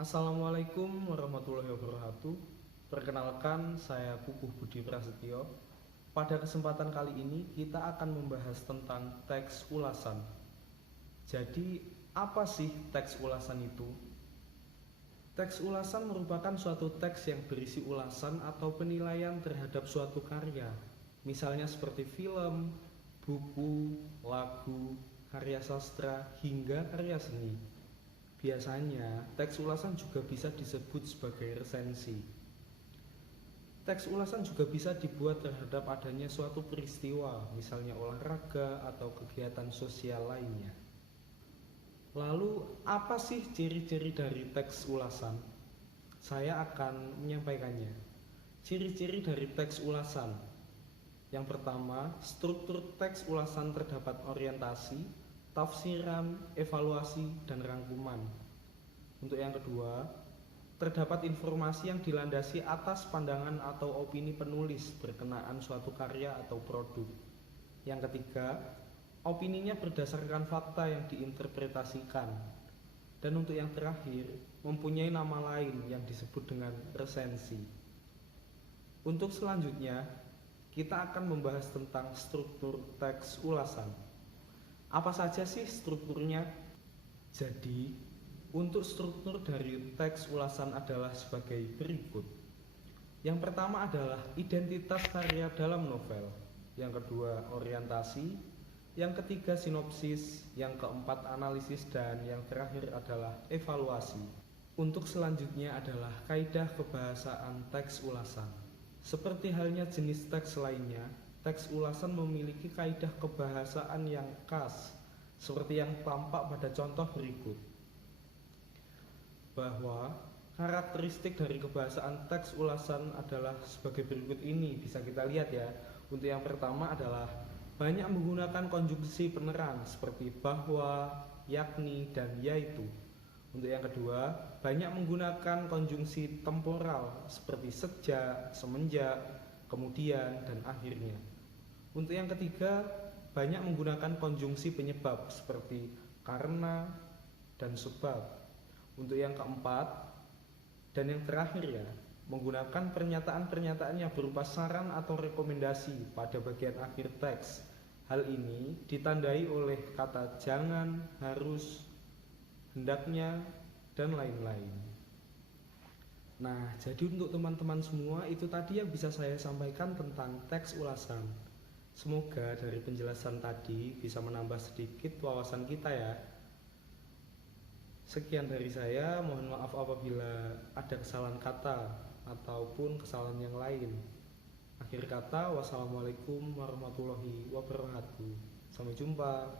Assalamualaikum warahmatullahi wabarakatuh. Perkenalkan, saya Pupuh Budi Prasetyo. Pada kesempatan kali ini kita akan membahas tentang teks ulasan. Jadi, apa sih teks ulasan itu? Teks ulasan merupakan suatu teks yang berisi ulasan atau penilaian terhadap suatu karya. Misalnya seperti film, buku, lagu, karya sastra, hingga karya seni. Biasanya, teks ulasan juga bisa disebut sebagai resensi. Teks ulasan juga bisa dibuat terhadap adanya suatu peristiwa, misalnya olahraga atau kegiatan sosial lainnya. Lalu, apa sih ciri-ciri dari teks ulasan? Saya akan menyampaikannya. Ciri-ciri dari teks ulasan. Yang pertama, struktur teks ulasan terdapat orientasi, tafsiran, evaluasi, dan rangkuman. Untuk yang kedua, terdapat informasi yang dilandasi atas pandangan atau opini penulis berkenaan suatu karya atau produk. Yang ketiga, opininya berdasarkan fakta yang diinterpretasikan. Dan untuk yang terakhir, mempunyai nama lain yang disebut dengan resensi. Untuk selanjutnya, kita akan membahas tentang struktur teks ulasan. Apa saja sih strukturnya? Jadi, untuk struktur dari teks ulasan adalah sebagai berikut. Yang pertama adalah identitas karya dalam novel. Yang kedua, orientasi. Yang ketiga, sinopsis. Yang keempat, analisis. Dan yang terakhir adalah evaluasi. Untuk selanjutnya adalah kaidah kebahasaan teks ulasan. Seperti halnya jenis teks lainnya, teks ulasan memiliki kaidah kebahasaan yang khas, seperti yang tampak pada contoh berikut. Bahwa karakteristik dari kebahasaan teks ulasan adalah sebagai berikut ini, bisa kita lihat ya. Untuk yang pertama adalah banyak menggunakan konjungsi penerang seperti bahwa, yakni, dan yaitu. Untuk yang kedua, banyak menggunakan konjungsi temporal seperti sejak, semenjak, kemudian, dan akhirnya. Untuk yang ketiga, banyak menggunakan konjungsi penyebab seperti karena dan sebab. Untuk yang keempat dan yang terakhir ya, menggunakan pernyataan-pernyataan yang berupa saran atau rekomendasi pada bagian akhir teks. Hal ini ditandai oleh kata jangan, harus, hendaknya, dan lain-lain. Nah, jadi untuk teman-teman semua itu tadi yang bisa saya sampaikan tentang teks ulasan. Semoga dari penjelasan tadi bisa menambah sedikit wawasan kita ya. Sekian dari saya, mohon maaf apabila ada kesalahan kata ataupun kesalahan yang lain. Akhir kata, wassalamualaikum warahmatullahi wabarakatuh. Sampai jumpa.